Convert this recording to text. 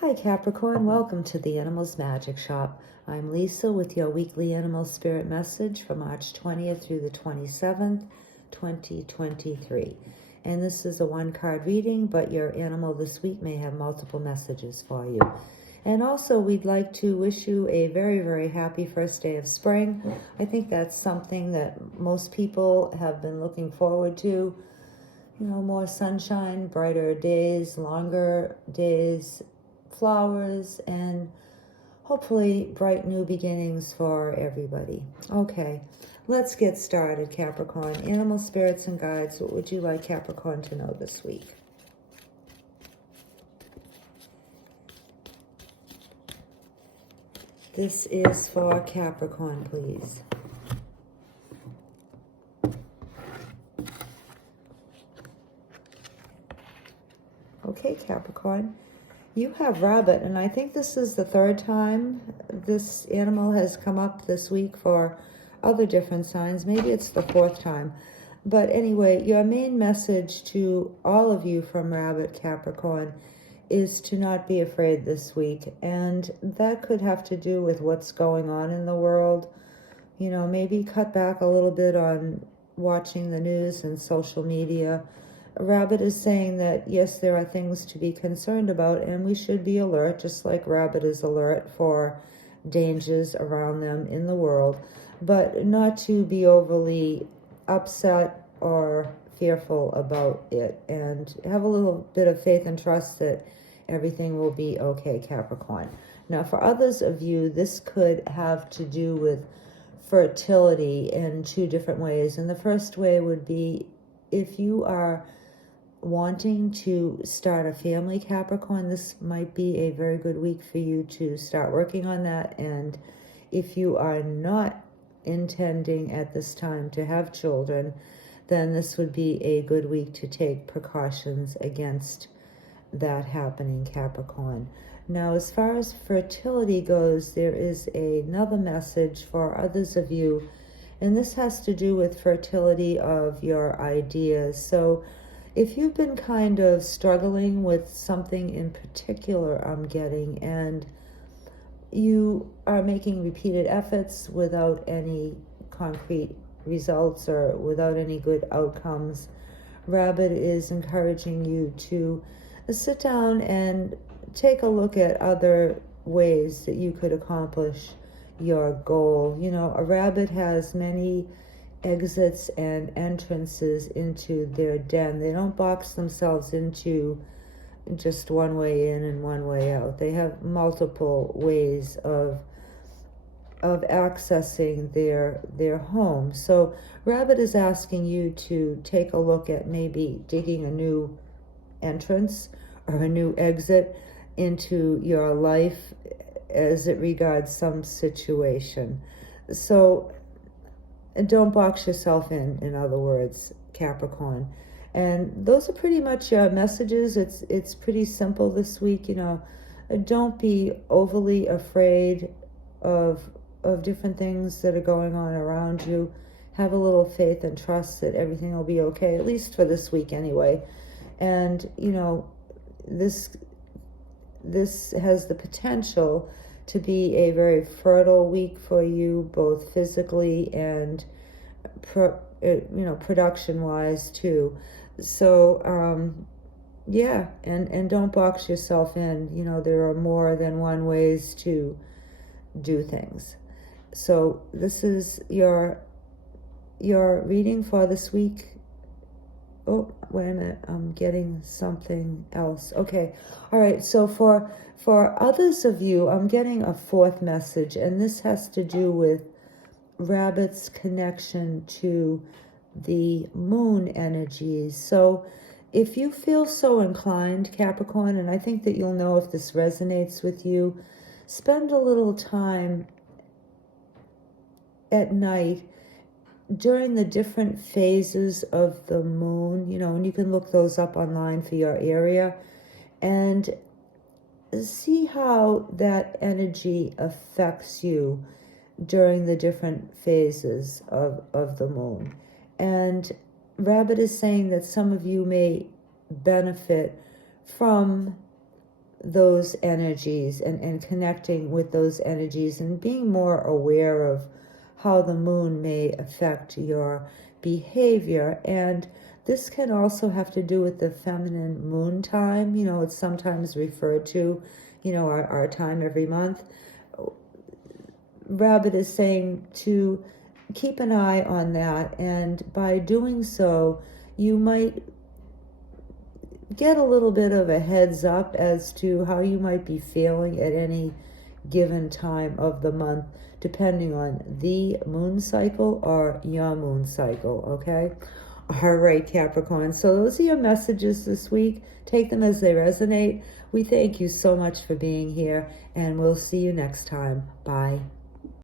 Hi Capricorn, welcome to the Animals Magic Shop. I'm Lisa with your weekly animal spirit message for March 20th through the 27th, 2023. And this is a one-card reading, but your animal this week may have multiple messages for you. And also, we'd like to wish you a very, very happy first day of spring. I think that's something that most people have been looking forward to. You know, more sunshine, brighter days, longer days, flowers, and hopefully bright new beginnings for everybody. Okay, let's get started, Capricorn. Animal spirits and guides, what would you like Capricorn to know this week? This is for Capricorn, please. Okay, Capricorn. You have rabbit, and I think this is the third time this animal has come up this week for other different signs. Maybe it's the fourth time. But anyway, your main message to all of you from Rabbit, Capricorn, is to not be afraid this week. And that could have to do with what's going on in the world. You know, maybe cut back a little bit on watching the news and social media. Rabbit is saying that, yes, there are things to be concerned about, and we should be alert, just like Rabbit is alert for dangers around them in the world, but not to be overly upset or fearful about it, and have a little bit of faith and trust that everything will be okay, Capricorn. Now, for others of you, this could have to do with fertility in two different ways, and the first way would be if you are wanting to start a family, Capricorn, this might be a very good week for you to start working on that. And if you are not intending at this time to have children, then this would be a good week to take precautions against that happening, Capricorn. Now, as far as fertility goes, there is another message for others of you, and this has to do with fertility of your ideas. So if you've been kind of struggling with something in particular, I'm getting, and you are making repeated efforts without any concrete results or without any good outcomes, Rabbit is encouraging you to sit down and take a look at other ways that you could accomplish your goal. You know, a rabbit has many exits and entrances into their den. They don't box themselves into just one way in and one way out. They have multiple ways of accessing their home. So Rabbit is asking you to take a look at maybe digging a new entrance or a new exit into your life as it regards some situation. So don't box yourself in other words, Capricorn. And those are pretty much your messages. It's pretty simple this week. You know, don't be overly afraid of different things that are going on around you. Have a little faith and trust that everything will be okay, at least for this week anyway. And, you know, this has the potential to be a very fertile week for you, both physically and production wise too. So yeah, and don't box yourself in. You know, there are more than one ways to do things. So this is your reading for this week. Oh, wait a minute, I'm getting something else. Okay, all right, so for others of you, I'm getting a fourth message, and this has to do with Rabbit's connection to the moon energies. So if you feel so inclined, Capricorn, and I think that you'll know if this resonates with you, spend a little time at night during the different phases of the moon, you know, and you can look those up online for your area, and see how that energy affects you during the different phases of the moon. And Rabbit is saying that some of you may benefit from those energies and connecting with those energies and being more aware of how the moon may affect your behavior. And this can also have to do with the feminine moon time. You know, it's sometimes referred to, you know, our time every month. Rabbit is saying to keep an eye on that, and by doing so, you might get a little bit of a heads up as to how you might be feeling at any given time of the month, depending on the moon cycle or your moon cycle, okay? All right, Capricorn. So those are your messages this week. Take them as they resonate. We thank you so much for being here, and we'll see you next time. Bye.